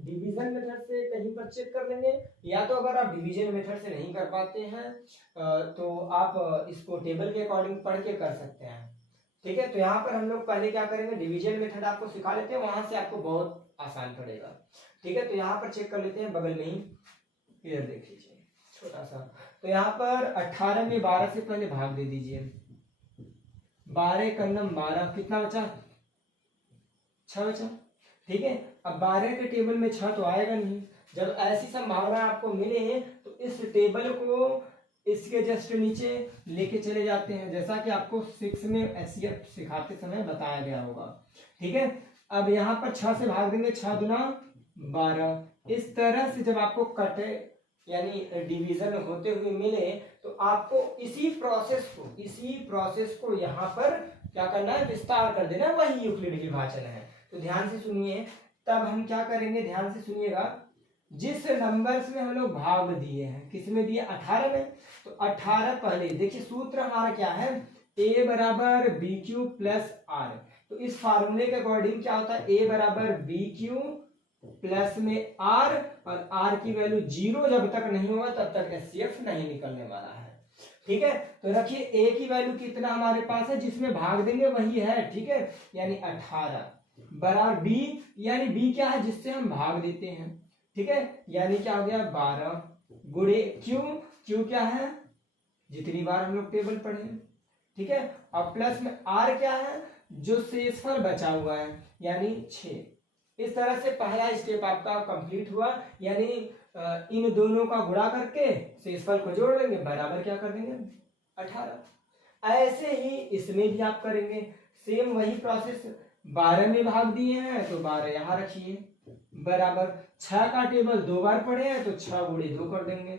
Division method से कहीं पर चेक कर लेंगे, या तो अगर आप डिवीजन मेथड से नहीं कर पाते हैं तो आप इसको टेबल के अकॉर्डिंग पढ़ के कर सकते हैं। ठीक है, तो यहाँ पर हम लोग पहले क्या करेंगे, डिवीजन मेथड आपको सिखा लेते हैं, वहां से आपको बहुत आसान पड़ेगा। ठीक है, तो यहाँ पर चेक कर लेते हैं बगल में ही, इधर देख लीजिए छोटा सा। तो यहाँ पर 18 में 12 से पहले भाग दे दीजिए, 12 कन्नम 12, कितना बचा, 6 बचा। ठीक है, अब 12 के टेबल में 6 तो आएगा नहीं। जब ऐसी संभावना आपको मिले तो इस टेबल को इसके जस्ट नीचे लेके चले जाते हैं, जैसा कि आपको 6 में एचसीएफ सिखाते समय बताया गया होगा। ठीक है, अब यहाँ पर 6 से भाग देंगे, 6 दुना 12। इस तरह से जब आपको कटे यानी डिवीजन होते हुए मिले तो आपको इसी प्रोसेस को यहाँ पर क्या करना है, विस्तार कर देना, वही यूक्लिड विभाजन है। तो ध्यान से सुनिए, तब हम क्या करेंगे, ध्यान से सुनिएगा, जिस नंबर्स में हम लोग भाग दिए हैं, किस में दिए, 18 में, तो 18 पहले देखिए सूत्र हमारा क्या है, a बराबर बी क्यू प्लस आर। तो इस फार्मूले के अकॉर्डिंग क्या होता है, a बराबर बी क्यू प्लस में आर, और आर की वैल्यू 0 जब तक नहीं होगा तब तक एचसीएफ नहीं निकलने वाला है। ठीक है, तो रखिए a की वैल्यू कितना हमारे पास है, जिसमें भाग देंगे वही है। ठीक है, यानी 18 बराबर b, यानी b क्या है, जिससे हम भाग देते हैं। ठीक है, यानी क्या हो गया, 12 गुणे क्यू क्या है, जितनी बार हम लोग टेबल पढ़े। ठीक है, और प्लस में आर क्या है, जो शेषफल बचा हुआ है, यानी 6। इस तरह से पहला स्टेप आपका कंप्लीट हुआ, यानी इन दोनों का गुणा करके शेषफल को जोड़ लेंगे, बराबर क्या कर देंगे, 18। ऐसे ही इसमें भी आप करेंगे, सेम वही प्रोसेस। 12 में भाग दिए हैं तो 12 यहां रखिए, बराबर 6 का टेबल 2 बार पढ़े हैं तो 6 गुणे 2 कर देंगे,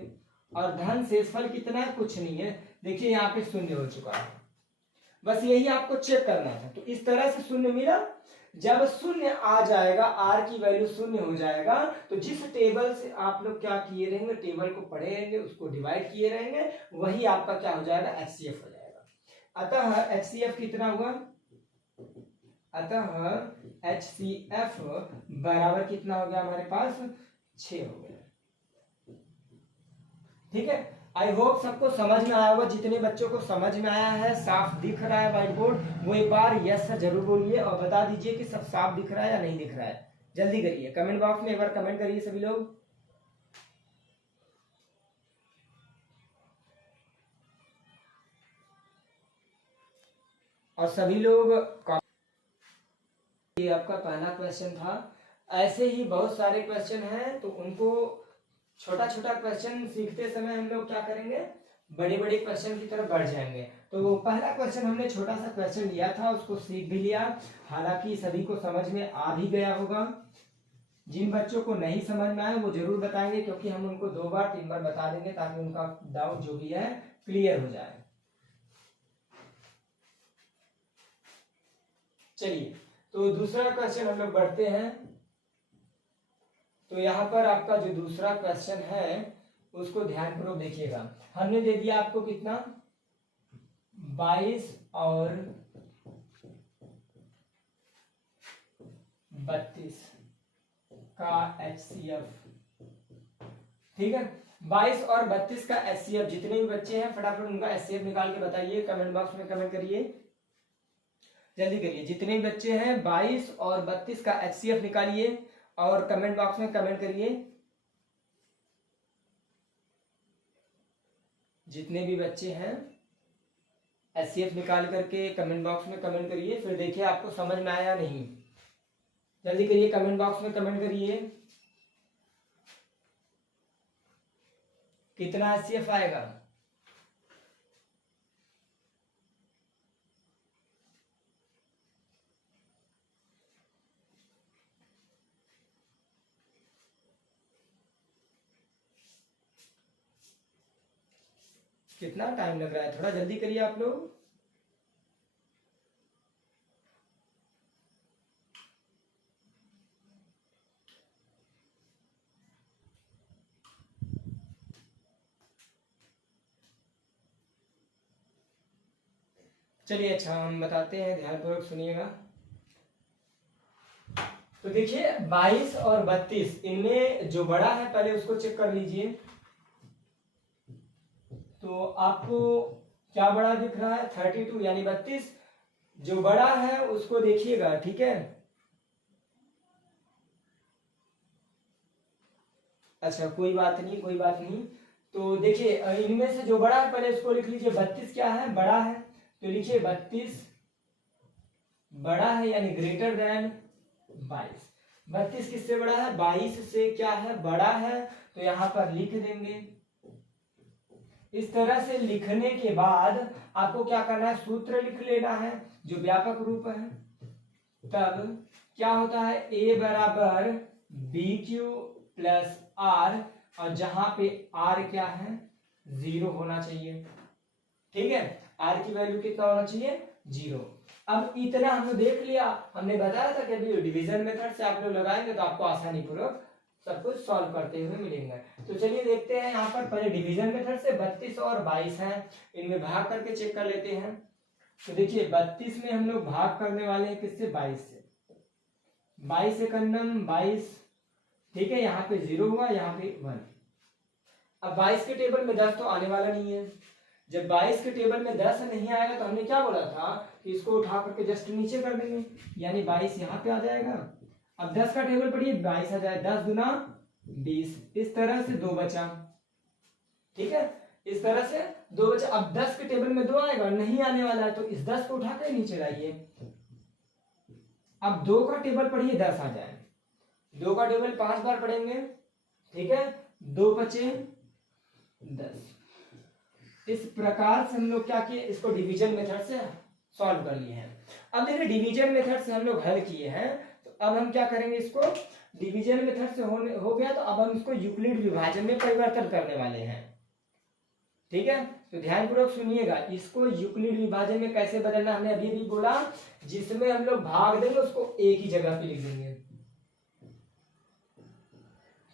और धन शेषफल कितना है, कुछ नहीं है, देखिए यहाँ पे शून्य हो चुका है। बस यही आपको चेक करना था। तो इस तरह से शून्य मिला, जब शून्य आ जाएगा, आर की वैल्यू शून्य हो जाएगा, तो जिस टेबल से आप लोग क्या किए रहेंगे, टेबल को पढ़े रहेंगे, उसको डिवाइड किए रहेंगे, वही आपका क्या हो जाएगा, एचसीएफ हो जाएगा। अतः एचसीएफ कितना हुआ, अतः एचसीएफ बराबर कितना हो गया हमारे पास, 6 हो गया। ठीक है, आई होप सबको समझ में आया होगा। जितने बच्चों को समझ में आया है, साफ दिख रहा है व्हाइट बोर्ड, वो एक बार यस सर जरूर बोलिए और बता दीजिए कि सब साफ दिख रहा है या नहीं दिख रहा है। जल्दी करिए, कमेंट बॉक्स में एक बार कमेंट करिए सभी लोग। और सभी लोग, ये आपका पहला क्वेश्चन था। ऐसे ही बहुत सारे क्वेश्चन हैं, तो उनको छोटा छोटा क्वेश्चन सीखते समय हम लोग क्या करेंगे, बड़े बड़े क्वेश्चन की तरफ बढ़ जाएंगे। तो पहला क्वेश्चन हमने छोटा सा क्वेश्चन लिया था, उसको सीख भी लिया, हालांकि सभी को समझ में आ भी गया होगा। जिन बच्चों को नहीं समझ में आए वो जरूर बताएंगे, क्योंकि हम उनको 2 बार 3 बार बता देंगे ताकि उनका डाउट जो भी है क्लियर हो जाए। चलिए, तो दूसरा क्वेश्चन हम लोग बढ़ते हैं। तो यहाँ पर आपका जो दूसरा क्वेश्चन है उसको ध्यानपूर्वक देखिएगा। हमने दे दिया आपको कितना, 22 और 32 का एचसीएफ। ठीक है, 22 और 32 का एचसीएफ, जितने भी बच्चे हैं फटाफट उनका एचसीएफ निकाल के बताइए, कमेंट बॉक्स में कमेंट करिए, जल्दी करिए। जितने भी बच्चे हैं 22 और 32 का एचसीएफ निकालिए और कमेंट बॉक्स में कमेंट करिए। जितने भी बच्चे हैं एचसीएफ निकाल करके कमेंट बॉक्स में कमेंट करिए, फिर देखिए आपको समझ में आया नहीं। जल्दी करिए, कमेंट बॉक्स में कमेंट करिए, कितना एचसीएफ आएगा। कितना टाइम लग रहा है, थोड़ा जल्दी करिए आप लोग। चलिए अच्छा, हम बताते हैं, ध्यानपूर्वक सुनिएगा। तो देखिए 22 और 32 इनमें जो बड़ा है पहले उसको चेक कर लीजिए। तो आपको क्या बड़ा दिख रहा है? 32 यानी 32 जो बड़ा है उसको देखिएगा, ठीक है। अच्छा कोई बात नहीं, कोई बात नहीं। तो देखिए इनमें से जो बड़ा है पहले उसको लिख लीजिए। 32 क्या है? बड़ा है, तो लिखिए 32 बड़ा है यानी ग्रेटर देन 22। 32 किससे बड़ा है? 22 से क्या है? बड़ा है, तो यहां पर लिख देंगे। इस तरह से लिखने के बाद आपको क्या करना है? सूत्र लिख लेना है जो व्यापक रूप है। तब क्या होता है? a बराबर बी क्यू प्लस आर, और जहां पे r क्या है? 0 होना चाहिए, ठीक है। r की वैल्यू कितना होना चाहिए? 0। अब इतना हमने देख लिया। हमने बताया था कि अभी डिवीजन मेथड से आप लोग लगाएंगे तो आपको आसानी पूर्वक सब कुछ सॉल्व करते हुए मिलेंगे। तो चलिए देखते हैं यहाँ पर पहले डिवीजन मेथड से 32 और 22 हैं, इनमें भाग करके चेक कर लेते हैं। तो देखिए 32 में हम लोग भाग करने वाले हैं किससे? 22 से। 22 एकम 22, ठीक है। यहाँ पे 0 हुआ, यहाँ पे 1। अब 22 के टेबल में 10 तो आने वाला नहीं है। जब 22 के टेबल में 10 नहीं आएगा तो हमने क्या बोला था कि इसको उठा करके जस्ट नीचे कर देंगे, यानी 22 यहाँ पे आ जाएगा। अब 10 का टेबल पढ़िए, 22 आ जाए, 10 दूना 20। इस तरह से 2 बचा, ठीक है। इस तरह से 2 बचा। अब 10 के टेबल में 2 आएगा, नहीं आने वाला है, तो इस 10 को उठा कर नीचे लाइए। अब 2 का टेबल पढ़िए, 10 आ जाए। 2 का टेबल 5 बार पढ़ेंगे, ठीक है। 2 बचे 10। इस प्रकार से हम लोग क्या किए? इसको डिवीजन मेथड से सॉल्व कर लिए हैं। अब देखिए डिवीजन मेथड से हम लोग हल किए हैं, तो अब हम क्या करेंगे? इसको डिवीजन मेथड से हो गया, तो अब हम इसको यूक्लिड विभाजन में परिवर्तन करने वाले हैं, ठीक है। तो ध्यानपूर्वक सुनिएगा, इसको यूक्लिड विभाजन में कैसे बदलना हमने अभी भी बोला। जिसमें हम लोग भाग देंगे उसको एक ही जगह पे लिख देंगे,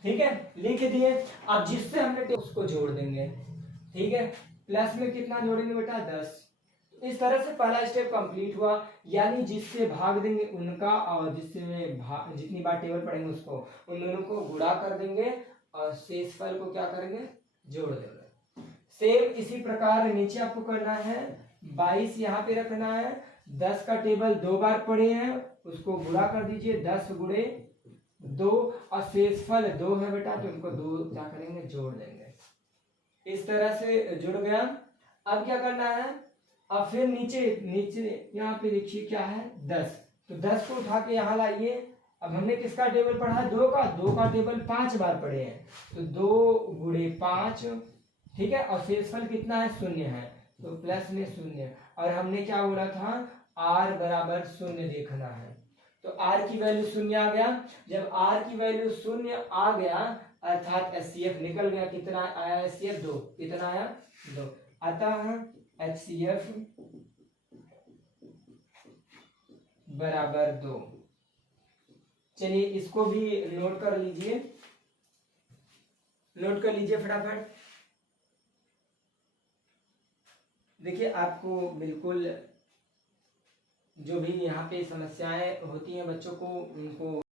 ठीक है। लिख दिए। अब जिससे हमने उसको जोड़ देंगे, ठीक है। प्लस में कितना जोड़ेंगे बेटा? 10। इस तरह से पहला स्टेप कंप्लीट हुआ, यानी जिससे भाग देंगे उनका और जिससे जितनी बार टेबल पढ़ेंगे उसको, उन दोनों को गुणा कर देंगे और शेषफल को क्या करेंगे? जोड़ देंगे। सेम इसी प्रकार नीचे आपको करना है। 22 यहाँ पे रखना है। 10 का टेबल 2 बार पढ़े हैं, उसको गुणा कर दीजिए, 10 गुणे 2, और शेषफल 2 है बेटा, तो उनको 2 क्या करेंगे? जोड़ देंगे। इस तरह से जुड़ गया। अब क्या करना है? अब फिर नीचे नीचे यहाँ पे देखिए क्या है? 10। तो 10 को उठा के यहाँ लाइए। अब हमने किसका टेबल पढ़ा है? 2 का। 2 का टेबल 5 बार पढ़े हैं, तो 2 गुणे 5, ठीक है। और शेषफल कितना है? 0 है, तो प्लस में 0। और हमने क्या बोला था? r बराबर 0 देखना है, तो r की वैल्यू 0 आ गया। जब r की वैल्यू 0 आ गया अर्थात HCF निकल गया। कितना आया? HCF 2। कितना आया? 2। अतः HCF बराबर 2। चलिए इसको भी नोट कर लीजिए, नोट कर लीजिए फटाफट। देखिए आपको बिल्कुल जो भी यहाँ पे समस्याएं होती हैं बच्चों को, उनको